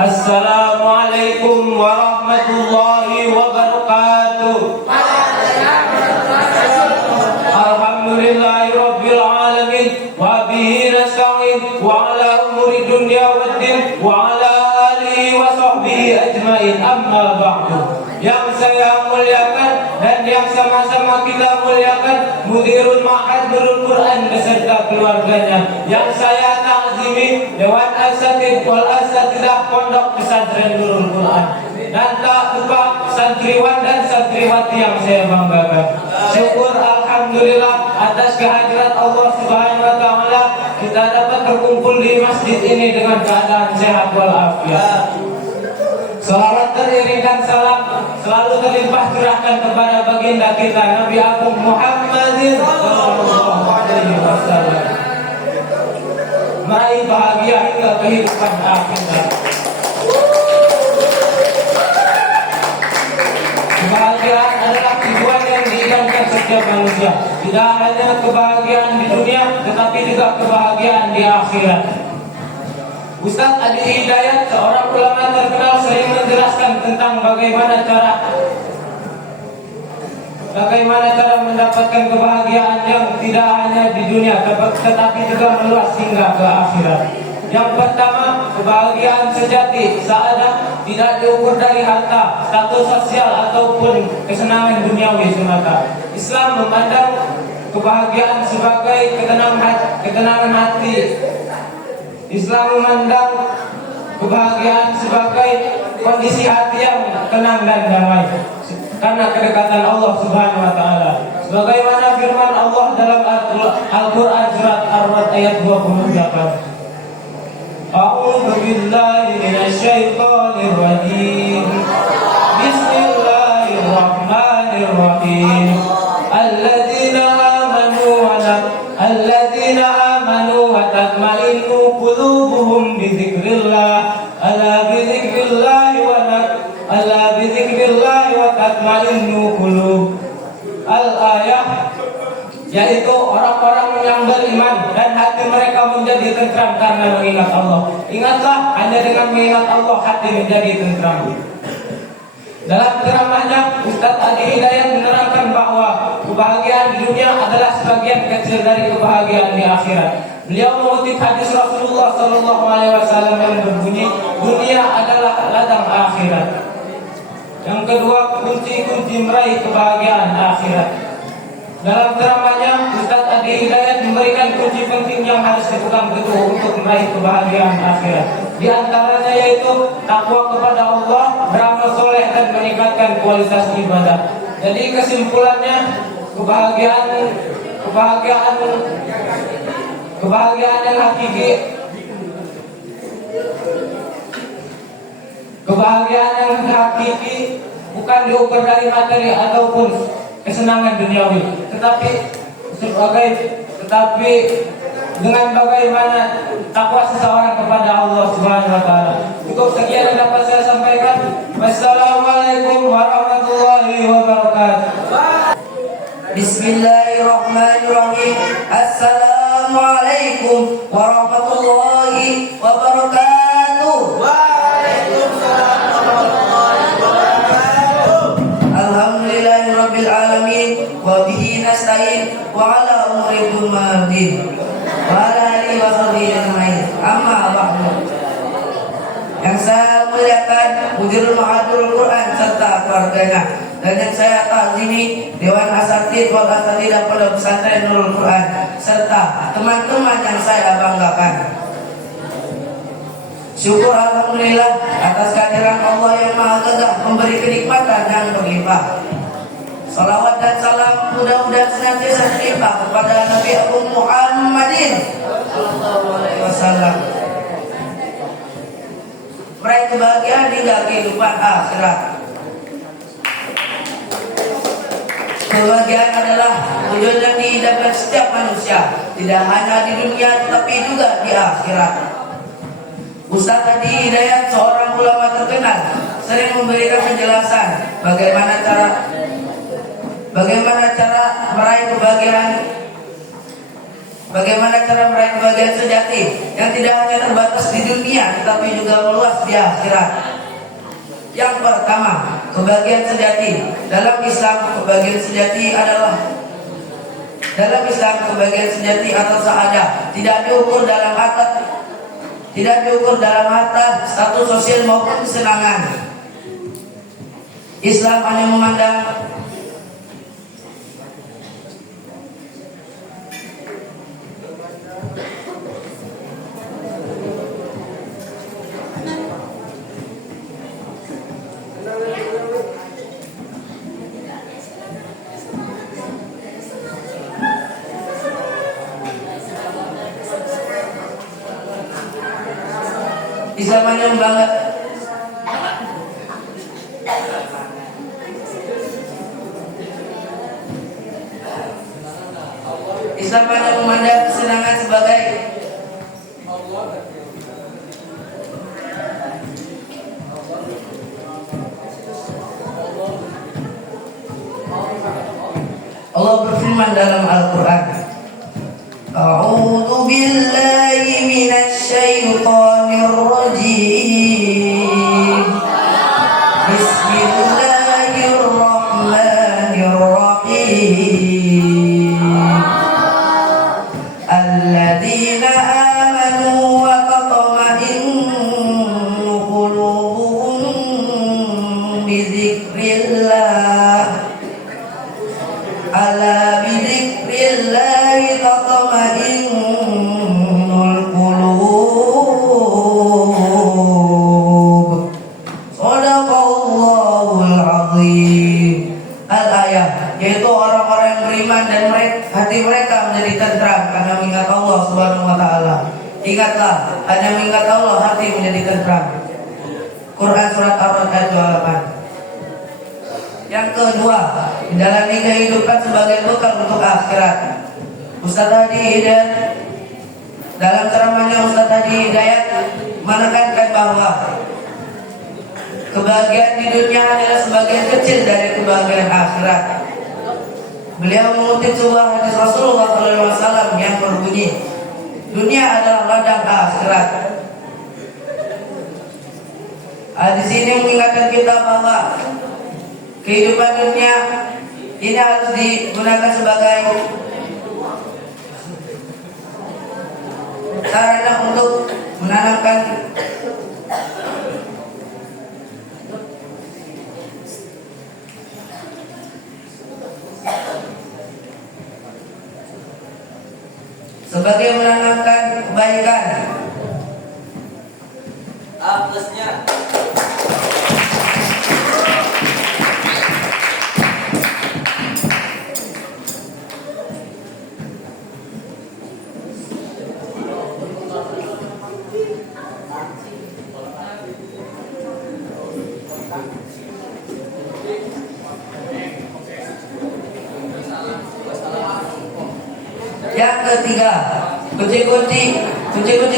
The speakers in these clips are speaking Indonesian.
Assalamualaikum warahmatullahi wabarakatuh. Alhamdulillahirabbil alamin wa bihi nasta'in wa ala umuri dunya waddin wa ala alihi wa sahbihi ajmain, amma ba'du. Yang saya muliakan dan yang sama-sama kita muliakan Mudirul Ma'had Nurul Quran beserta keluarganya, yang saya takzimi Dewan Asatidz wal Asatidzah Pondok Pesantren Nurul Quran, dan tak lupa santriwan dan santriwati yang saya banggakan. Syukur alhamdulillah atas kehadirat Allah Subhanahu wa taala kita dapat berkumpul di masjid ini dengan keadaan sehat walafiat. Salawat teriringkan salam selalu terlimpah curahkan kepada baginda kita Nabi Agung Muhammadin sallallahu alaihi wasallam. Meraih bahagia hingga kehidupan akhirat. Kebahagiaan adalah tujuan yang diinginkan setiap manusia. Tidak hanya kebahagiaan di dunia, tetapi juga kebahagiaan di akhirat. Ustaz Adi Hidayat, seorang ulama terkenal, sering menjelaskan tentang bagaimana cara mendapatkan kebahagiaan yang tidak hanya di dunia, tetapi juga meluas hingga ke akhirat. Yang pertama, kebahagiaan sejati, saadah, tidak diukur dari harta, status sosial ataupun kesenangan duniawi semata. Islam memandang kebahagiaan sebagai ketenangan hati. Islam memandang kebahagiaan sebagai kondisi hati yang tenang dan damai karena kedekatan Allah Subhanahu wa taala. Sebagaimana firman Allah dalam Al-Qur'an surat Ar-Ra'd ayat 28. A'udzu billahi minasyaitonir rajim. Bismillahirrahmanirrahim. Alladzina amanu wa tatma'innu qulubuhum bi dzikrillah. Ala bi dzikrillah wa tatma'innu qulub. Al-ayah, yaitu orang-orang yang beriman dan hati mereka menjadi tentram karena mengingat Allah. Ingatlah, hanya dengan mengingat Allah hati menjadi tentram. Dalam ceramahnya, Ustaz Adi Hidayat menerangkan bahwa kebahagiaan di dunia adalah sebagian kecil dari kebahagiaan di akhirat. Beliau mengutip hadis Rasulullah SAW yang berbunyi, dunia adalah ladang akhirat. Yang kedua, kunci-kunci meraih kebahagiaan akhirat. Dalam ceramahnya, Ustaz Adi Hidayat memberikan kunci penting yang harus dipegang teguh untuk meraih kebahagiaan akhirat. Di antaranya yaitu takwa kepada Allah, beramal soleh dan meningkatkan kualitas ibadah. Jadi kesimpulannya, kebahagiaan yang hakiki, bukan diukur dari materi ataupun kesenangan duniawi, tetapi dengan bagaimana takwa seseorang kepada Allah Subhanahu wa taala. Cukup sekian yang dapat saya sampaikan. Wassalamualaikum warahmatullahi wabarakatuh. Bismillahirrahmanirrahim. Assalamualaikum warahmatullahi wabarakatuh. Waalaikumsalam warahmatullahi wabarakatuh. Alhamdulillahirabbil alamin wa bihi nasta'in wa ala umuri dunya wa ala alihi wa sahbihi ajmain. Amma ba'du. Yang saya muliakan Mudirul Ma'had Nurul Quran serta keluarganya, dan yang saya takzimi Dewan Asatidz wal Asatidzah Pondok Pesantren Nurul Quran serta teman-teman yang saya banggakan. Syukur alhamdulillah atas kehadiran Allah yang Maha Gagah memberi kenikmatan yang berlimpah. Salawat dan salam mudah-mudahan senantiasa terlimpah kepada Nabi Agung Muhammadin sallallahu alaihi wasallam. Meraih kebahagiaan hingga kehidupan akhirat. Kebahagiaan adalah tujuan yang diidamkan setiap manusia, tidak hanya di dunia tetapi juga di akhirat. Ustaz Adi Hidayat, seorang ulama terkenal, sering memberikan penjelasan bagaimana cara meraih kebahagiaan Bagaimana cara meraih kebahagiaan sejati yang tidak hanya terbatas di dunia tetapi juga meluas di akhirat. Yang pertama, kebahagiaan sejati. Dalam Islam, kebahagiaan sejati atau saadah tidak diukur dalam harta, status sosial maupun kesenangan. Islam hanya memandang Islam hanya membanggakan Islam hanya memandang kesenangan sebagai Allah berfirman dalam Al-Quran, A'udzu billahi minasy syaithanir rajim. Bismillahirrahmanirrahim. Alladzina amanu wa tatma'innu qulubuhum bi dzikrillah. Ala bi dzikrillah tatma'innul qulub. Shadaqallahul azim. Al-ayah, yaitu orang-orang yang beriman dan hati mereka menjadi tentram karena mengingat Allah Subhanahu wa taala. Ingatlah, hanya mengingat Allah hati menjadi tentram. Quran surat Ar-Ra'd ayat 28. Yang kedua, menjalani kehidupan sebagai bekal untuk akhirat. Ustaz Hadi Hidayat dalam ceramahnya menekankan bahwa kebahagiaan di dunia adalah sebagian kecil dari kebahagiaan akhirat. Beliau mengutip sebuah hadis Rasulullah SAW yang berbunyi, dunia adalah ladang akhirat. Hadis ini mengingatkan kita bahwa kehidupan dunia ini harus digunakan sebagai sarana untuk menanamkan kebaikan. Plusnya. Yang ketiga, kunci-kunci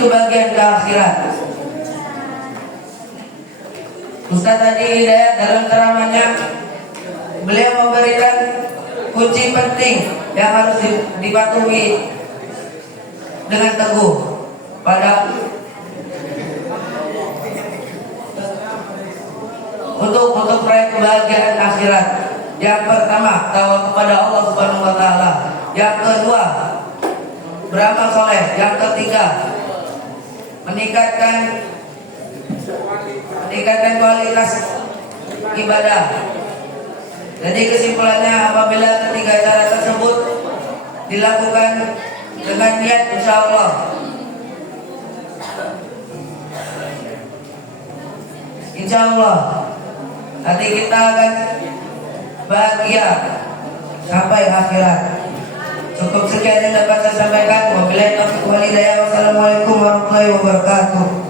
kebahagiaan ke akhirat. Ustaz Hadi Hidayat dalam ceramahnya beliau memberikan kunci penting yang harus dipatuhi dengan teguh untuk meraih kebahagiaan akhirat. Yang pertama, tawakal kepada Allah Subhanahu wa taala. Yang kedua, beramal soleh. Yang ketiga, meningkatkan kualitas ibadah. Jadi kesimpulannya, apabila ketiga cara tersebut dilakukan dengan niat, insya Allah nanti kita akan bahagia sampai akhirat. Cukup sekian yang dapat saya sampaikan. Wabillahi taufiq wal hidayah. Wassalamualaikum warahmatullahi wabarakatuh.